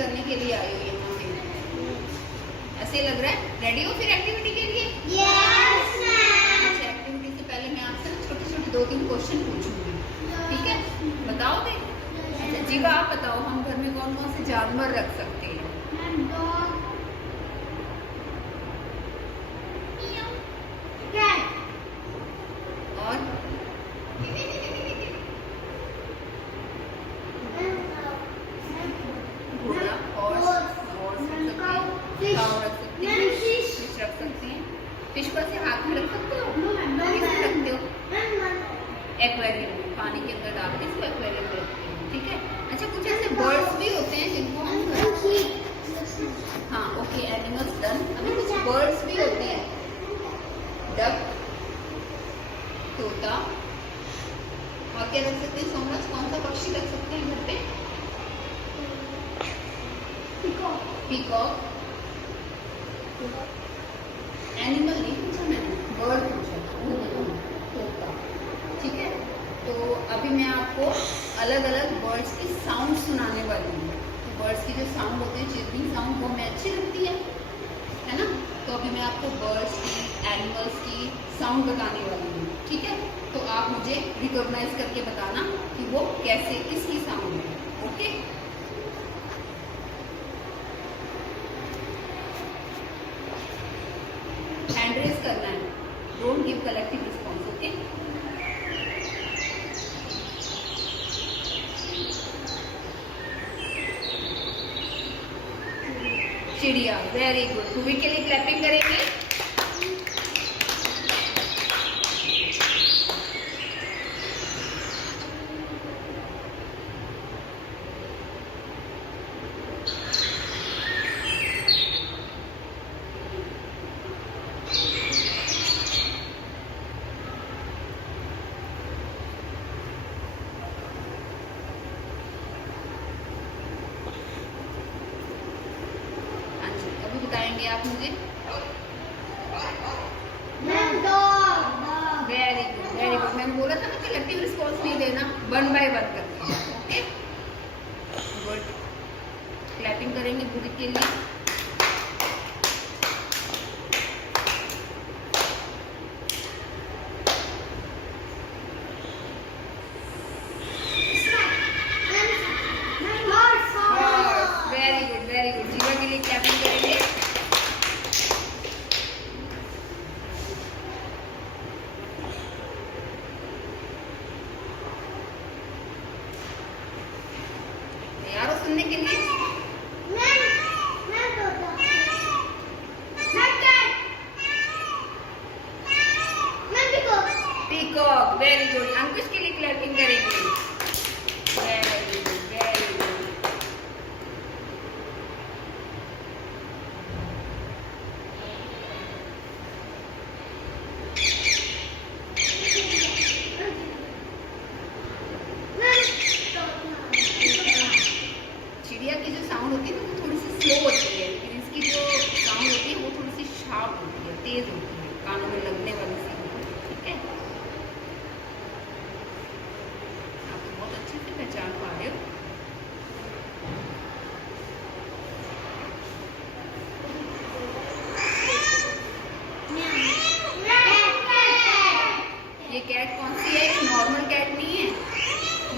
करने के लिए आई हो यहाँ पे, ऐसे लग रहा है? रेडी हो फिर एक्टिविटी के लिए? Yes ma'am. अच्छा, एक्टिविटी से पहले मैं आपसे ना छोटे छोटे 2-3 क्वेश्चन पूछूंगी, ठीक है? बताओगे? अच्छा जीवा, आप बताओ, हम घर में कौन कौन से जानवर रख सकते हैं? मैम डॉग, कैट और घोड़ा, हॉर्स रख सकते हैं, काऊ रख सकते हैं, फिश रख सकते हैं। फिश को ऐसे हाथ में रख सकते हो? कैसे रखते हो? एक्वेरियम में, पानी के अंदर डाल के इसको एक्वेरियम में रखते हो, ठीक है? अच्छा, कुछ ऐसे बर्ड्स भी होते हैं जिनको हम, हाँ ओके, एनिमल्स डन। अभी कुछ बर्ड्स भी होते हैं, डक, तोता, और क्या रख सकते हैं सोमराज? कौन सा पक्षी रख सकते हैं घर पे? पीकॉक। एनिमल नहीं पूछा मैंने, बर्ड पूछा, तोता, ठीक है? तो अभी मैं आपको अलग अलग बर्ड्स की साउंड सुनाने वाली हूँ। तो बर्ड्स की जो साउंड होती है, चिर्पिंग साउंड, वो हमें अच्छी लगती है ना? तो अभी मैं आपको बर्ड्स की, एनिमल्स की साउंड बताने वाली हूँ, ठीक है? तो आप मुझे रिकॉग्नाइज करके बताना कि वो कैसे, किसकी साउंड है, ओके? हैंड रेज करना है, don't give collective response, okay? चिड़िया, वेरी गुड। टूवी के लिए क्लैपिंग करेंगे। बताएंगे आप मुझे? Very good, very good. मैंने बोला था ना कलेक्टिव रिस्पॉन्स नहीं देना, 1 बाय 1 करके, ओके? गुड। क्लैपिंग करेंगे बुरी के लिए। Very good, very good. जीवा के लिए क्लैपिंग करेंगे। तैयार हो सुनने के लिए? Peacock, very good. अंकुश के लिए क्लैपिंग करेंगे। Very good, very good. चिड़िया की जो साउंड होती है ना, वो थोड़ी सी स्लो होती है, लेकिन इसकी जो साउंड होती है वो थोड़ी सी शार्प होती है, तेज होती है, कानों में लगने वाली सी होती है, ठीक है? आप तो बहुत अच्छे से पहचान पा रहे हो। ये कैट कौन सी है? ये नॉर्मल कैट नहीं है,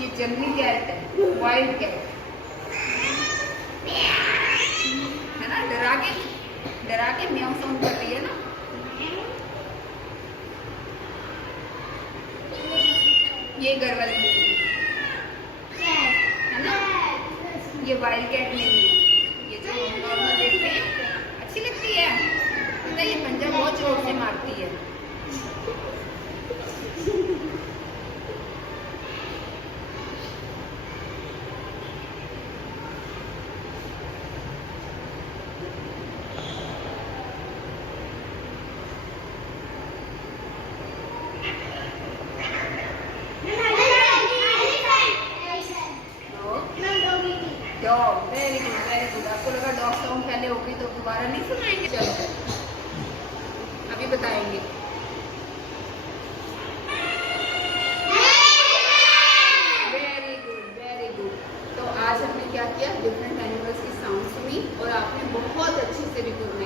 ये जंगली कैट है, वाइल्ड कैट है ना? डरा के म्याऊ साउंड कर रही है ना? ये घर वाली है ना? ये वाइल्ड कैट नहीं है, ये जो नॉर्मल देखते हैं, अच्छी लगती है। पता है, ये पंजा बहुत जोर से मारती है। Dog, very good, very good. आपको लगा डॉग साउंड पहले होगी तो दोबारा नहीं सुनाएंगे? चलो अभी बताएंगे। Very good, very good. तो आज हमने क्या किया? डिफरेंट एनिमल्स की साउंड सुनी और आपने बहुत अच्छे से रिकॉग्नाइज